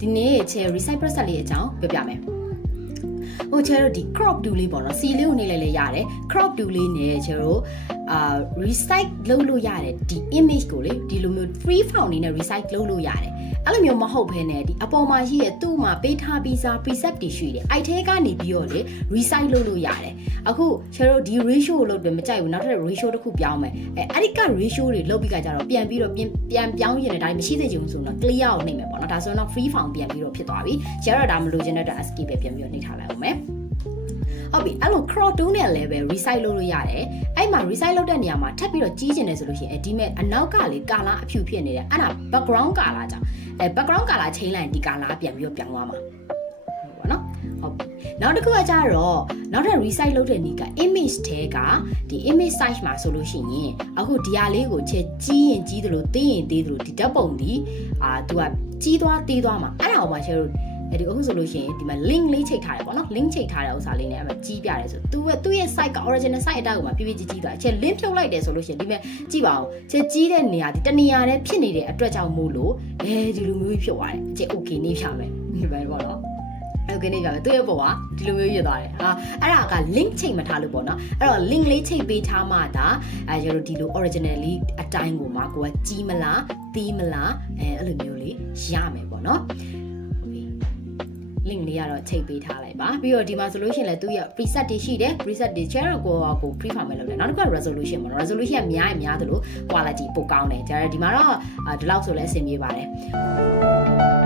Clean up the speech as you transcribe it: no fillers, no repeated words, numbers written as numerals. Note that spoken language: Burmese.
ဒီနေ့ချေ resize process လေးအကြောင်းပြောပြမယ်ဟိုချေတို့ဒီ crop tool လေးပေါ့နော်စီလေးကိုနှိပ်လိုက်လဲရတယ် crop tool လေးနဲ့ချေတို့resize လုပ်လို့ရတယ်ဒီ image ကိုလေဒီလိုမျိုး free form နေနဲ့ resize လုပ်လို့ရတယ်အဲ့လိုမျိုးမဟုတ်ဘဲနဲ့ဒီအပေါ်မှာရှိရဲ့သူ့မှာပေးထားပြီးစား preset တွေရှိတယ်အဲ့ထဲကနေပြီးတော့လေ resize လုပ်လို့ရတယ်အခုချေတို့ဒီ ratio ကိုလုပ်တယ်မကြိုက်ဘူးနောက်ထပ် ratio တစ်ခုပြောင်းမယ်အဲ့ဒီက ratio တွေလုပ်ပြီးကြတော့ပြန်ပြီးတော့ပြန်ပြောင်းရင်လည်းဒါမရှိသေးချင်ဘူးဆိုတော့ clear ကိုနှိပ်မယ်ပေါ့နော်ဒါဆိုတော့ free form ပြန်ပြီးတော့ဖြစ်သွားပြီကျတော့ဒါမလိုချင်တဲ့အတွက် escape ပဲပြန်ပြီးတော့နှိပ်ထားလိုက်အောင်မယ်ဟုတ်ပြီအဲ့လို crop tool နဲ့လည်းပဲ resize လုပ်လို့ရတယ်အဲ့မှာ resize လုပ်တဲ့နေရာမှာထပ်ပြီးတော့ကြီးကျင်တယ်ဆိုလို့ရှိရင်ဒီမဲ့အနောက်ကလေကာလာအဖြူဖြစ်နေတယ်အဲ့ဒါ background color ကြောင့်background color ချိန်လိုက်ဒီကာလာပြန်ပြီးတော့ပြောင်းသွားမှာဟုတ်ပါနော်ဟုတ်ပြီနောက်တစ်ခုကကြတော့နောက်ထပ် resize လုပ်တဲ့နေက image ထဲကဒီ image size မှာဆိုလို့ရှိရင်အခုဒီဟာလေးကိုချက်ကြီးရင်ကြီးသလိုသေးရင်သေးသလိုဒီဓာတ်ပုံဒီသူကကြီးသွားသေးသွားမှာအဲ့ဒါကိုမှချက်တို့အဲ့ဒီအခုဆိုလို့ရှိရင်ဒီမှာ link လေးချိန်ထားတယ်ပေါ့နော် link ချိန်ထားတဲ့ဥစ္စာလေးနဲ့အမှကြီးပြတယ်ဆိုသူ့ရဲ့ site က original site အတောက်ကိုမှပြပြကြီးသွားအချက် link ဖြုတ်လိုက်တယ်ဆိုလို့ရှိရင်ဒီမဲ့ကြည့်ပါဦးချက်ကြီးတဲ့နေရာဒီတနေရာနဲ့ဖြစ်နေတဲ့အတွက်ကြောင့်မို့လို့ဒီလိုမျိုးဖြစ်သွားတယ်အချက် okay နေဖြာမယ်ဒီပဲပေါ့နော်okay နေကြတယ်သူ့ရဲ့ပုံကဒီလိုမျိုးဖြစ်သွားတယ်ဟာအဲ့ဒါက link ချိန်မထားလို့ပေါ့နော်အဲ့တော့ link လေးချိန်ပေးထားမှဒါကျတော့ဒီလို original လေးအတိုင်းကိုမှကိုကကြီးမလားသီးမလားအဲ့လိုမျိုးလေးရမယ်ပေါ့နော်link လေးကတော့ချိန်ပေးထားလိုက်ပါပြီးတော့ဒီမှာဆိုလို့ရှိရင်လည်းသူ့ရဲ့ preset တွေရှိတယ် preset တွေ channel ကို preform လုပ်တယ်နောက်တစ်ခုက resolution ပေါ့နော် resolution ကများရင်များသလို quality ပိုကောင်းတယ်ဒါဒီမှာတော့ဒီလောက်ဆိုလည်းအဆင်ပြေပါတယ်